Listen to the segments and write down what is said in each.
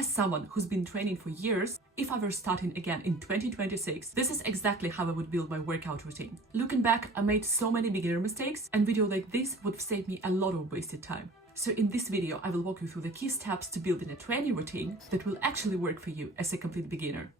As someone who's been training for years, if I were starting again in 2026, this is exactly how I would build my workout routine. Looking back, I made so many beginner mistakes, and video like this would save me a lot of wasted time. So in this video, I will walk you through the key steps to building a training routine that will actually work for you as a complete beginner.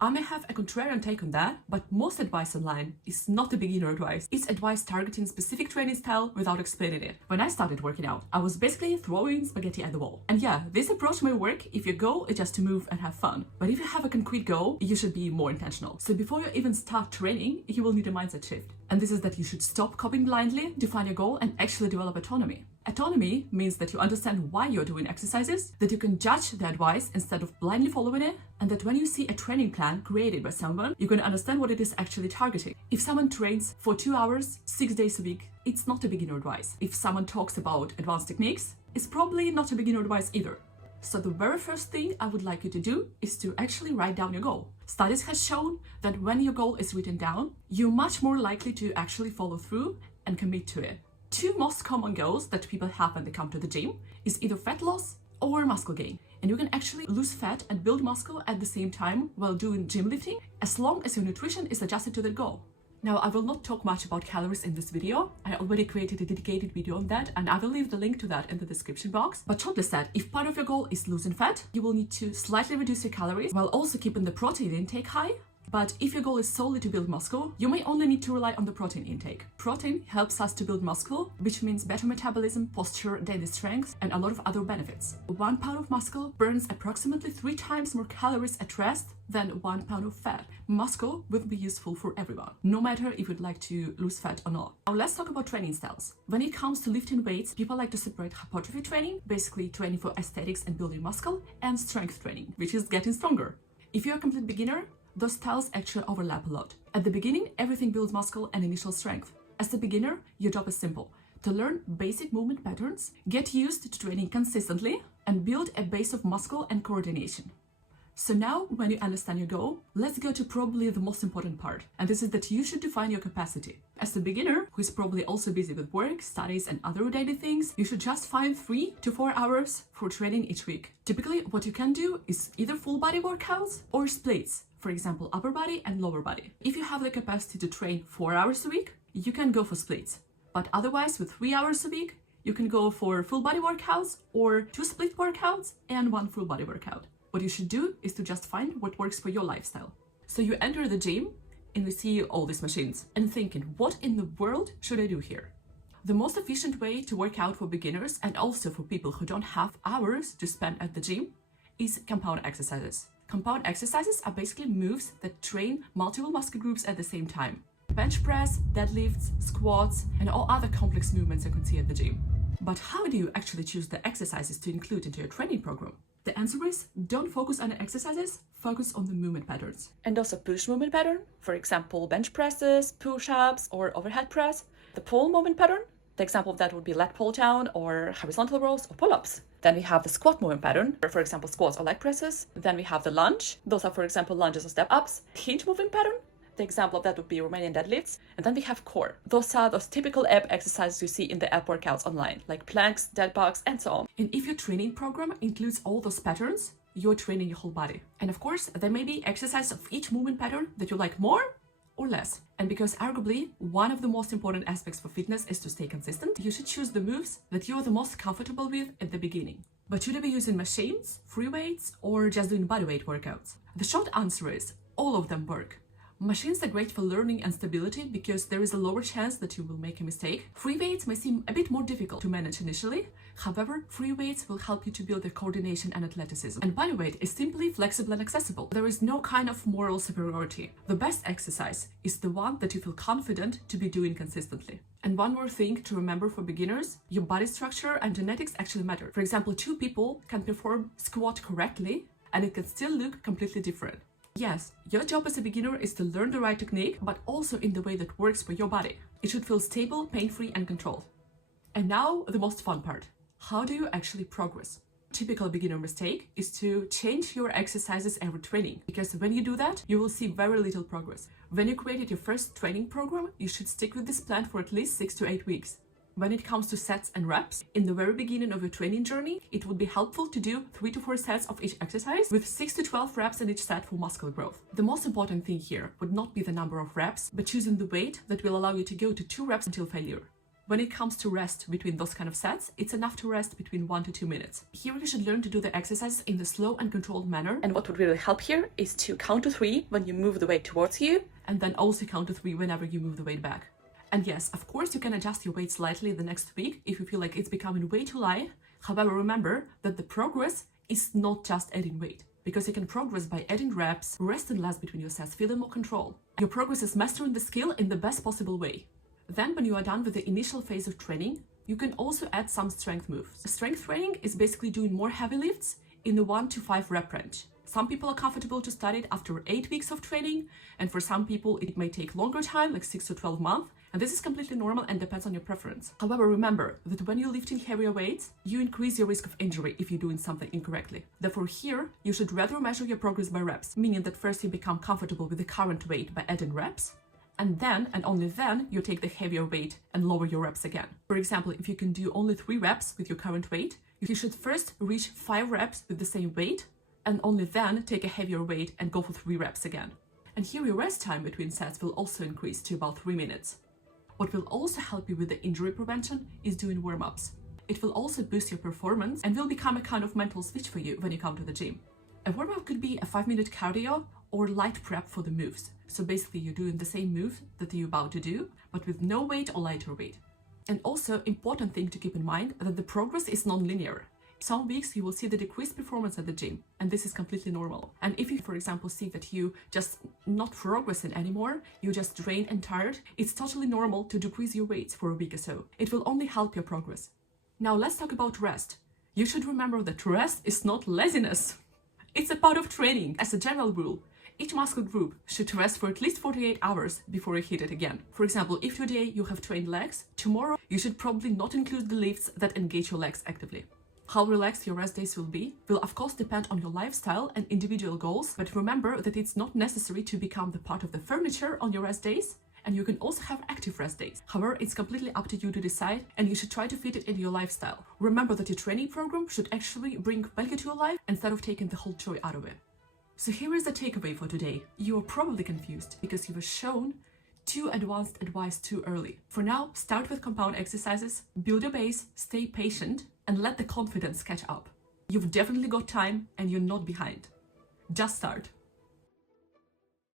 I may have a contrarian take on that, but most advice online is not a beginner advice. It's advice targeting specific training style without explaining it. When I started working out, I was basically throwing spaghetti at the wall. And yeah, this approach may work if your goal is just to move and have fun. But if you have a concrete goal, you should be more intentional. So before you even start training, you will need a mindset shift. And this is that you should stop copying blindly, define your goal, and actually develop autonomy. Autonomy means that you understand why you're doing exercises, that you can judge the advice instead of blindly following it, and that when you see a training plan created by someone, you're going to understand what it is actually targeting. If someone trains for 2 hours, 6 days a week, it's not a beginner advice. If someone talks about advanced techniques, it's probably not a beginner advice either. So the very first thing I would like you to do is to actually write down your goal. Studies have shown that when your goal is written down, you're much more likely to actually follow through and commit to it. Two most common goals that people have when they come to the gym is either fat loss or muscle gain. And you can actually lose fat and build muscle at the same time while doing gym lifting, as long as your nutrition is adjusted to that goal. Now, I will not talk much about calories in this video. I already created a dedicated video on that, and I will leave the link to that in the description box. But shortly said, if part of your goal is losing fat, you will need to slightly reduce your calories while also keeping the protein intake high. But if your goal is solely to build muscle, you may only need to rely on the protein intake. Protein helps us to build muscle, which means better metabolism, posture, daily strength, and a lot of other benefits. 1 pound of muscle burns approximately 3 times more calories at rest than 1 pound of fat. Muscle will be useful for everyone, no matter if you'd like to lose fat or not. Now let's talk about training styles. When it comes to lifting weights, people like to separate hypertrophy training, basically training for aesthetics and building muscle, and strength training, which is getting stronger. If you're a complete beginner, those styles actually overlap a lot. At the beginning, everything builds muscle and initial strength. As a beginner, your job is simple: to learn basic movement patterns, get used to training consistently, and build a base of muscle and coordination. So now, when you understand your goal, let's go to probably the most important part, and this is that you should define your capacity. As a beginner, who is probably also busy with work, studies, and other daily things, you should just find 3 to 4 hours for training each week. Typically, what you can do is either full body workouts or splits. For example, upper body and lower body. If you have the capacity to train 4 hours a week, you can go for splits. But otherwise, with 3 hours a week, you can go for full body workouts or 2 split workouts and 1 full body workout. What you should do is to just find what works for your lifestyle. So you enter the gym and you see all these machines and thinking, what in the world should I do here? The most efficient way to work out for beginners and also for people who don't have hours to spend at the gym is compound exercises. Compound exercises are basically moves that train multiple muscle groups at the same time. Bench press, deadlifts, squats, and all other complex movements you can see at the gym. But how do you actually choose the exercises to include into your training program? The answer is, don't focus on the exercises, focus on the movement patterns. And also push movement pattern, for example, bench presses, push-ups, or overhead press. The pull movement pattern, the example of that would be lat pull down or horizontal rows or pull-ups. Then we have the squat movement pattern, for example, squats or leg presses. Then we have the lunge. Those are, for example, lunges or step-ups. Hinge movement pattern. The example of that would be Romanian deadlifts. And then we have core. Those are those typical ab exercises you see in the ab workouts online, like planks, dead bugs, and so on. And if your training program includes all those patterns, you're training your whole body. And of course, there may be exercises of each movement pattern that you like more or less. And because arguably one of the most important aspects for fitness is to stay consistent, you should choose the moves that you are the most comfortable with at the beginning. But should you be using machines, free weights, or just doing bodyweight workouts? The short answer is all of them work. Machines are great for learning and stability because there is a lower chance that you will make a mistake. Free weights may seem a bit more difficult to manage initially. However, free weights will help you to build your coordination and athleticism. And bodyweight is simply flexible and accessible. There is no kind of moral superiority. The best exercise is the one that you feel confident to be doing consistently. And one more thing to remember for beginners, your body structure and genetics actually matter. For example, 2 people can perform squat correctly and it can still look completely different. Yes, your job as a beginner is to learn the right technique, but also in the way that works for your body. It should feel stable, pain-free, and controlled. And now, the most fun part. How do you actually progress? Typical beginner mistake is to change your exercises every training, because when you do that, you will see very little progress. When you created your first training program, you should stick with this plan for at least 6 to 8 weeks. When it comes to sets and reps, in the very beginning of your training journey, it would be helpful to do 3 to 4 sets of each exercise with 6 to 12 reps in each set for muscle growth. The most important thing here would not be the number of reps, but choosing the weight that will allow you to go to 2 reps until failure. When it comes to rest between those kind of sets, it's enough to rest between 1 to 2 minutes. Here you should learn to do the exercises in a slow and controlled manner. And what would really help here is to count to 3 when you move the weight towards you, and then also count to 3 whenever you move the weight back. And yes, of course, you can adjust your weight slightly the next week if you feel like it's becoming way too light. However, remember that the progress is not just adding weight, because you can progress by adding reps, resting less between your sets, feeling more control. Your progress is mastering the skill in the best possible way. Then when you are done with the initial phase of training, you can also add some strength moves. Strength training is basically doing more heavy lifts in the 1 to 5 rep range. Some people are comfortable to start it after 8 weeks of training, and for some people it may take longer time, like 6 to 12 months, and this is completely normal and depends on your preference. However, remember that when you're lifting heavier weights, you increase your risk of injury if you're doing something incorrectly. Therefore, here, you should rather measure your progress by reps, meaning that first you become comfortable with the current weight by adding reps, and then, and only then, you take the heavier weight and lower your reps again. For example, if you can do only 3 reps with your current weight, you should first reach 5 reps with the same weight, and only then take a heavier weight and go for 3 reps again. And here your rest time between sets will also increase to about 3 minutes. What will also help you with the injury prevention is doing warm-ups. It will also boost your performance and will become a kind of mental switch for you when you come to the gym. A warm-up could be a 5-minute cardio or light prep for the moves. So basically you're doing the same move that you're about to do, but with no weight or lighter weight. And also, important thing to keep in mind that the progress is non-linear. Some weeks you will see the decreased performance at the gym, and this is completely normal. And if you, for example, see that you just not progressing anymore, you just drained and tired, it's totally normal to decrease your weights for a week or so. It will only help your progress. Now let's talk about rest. You should remember that rest is not laziness. It's a part of training. As a general rule, each muscle group should rest for at least 48 hours before you hit it again. For example, if today you have trained legs, tomorrow you should probably not include the lifts that engage your legs actively. How relaxed your rest days will of course depend on your lifestyle and individual goals, but remember that it's not necessary to become the part of the furniture on your rest days, and you can also have active rest days. However, it's completely up to you to decide, and you should try to fit it into your lifestyle. Remember that your training program should actually bring value to your life instead of taking the whole joy out of it. So here is the takeaway for today. You are probably confused because you were shown too advanced advice too early. For now, start with compound exercises, build your base, stay patient, and let the confidence catch up. You've definitely got time and you're not behind. Just start.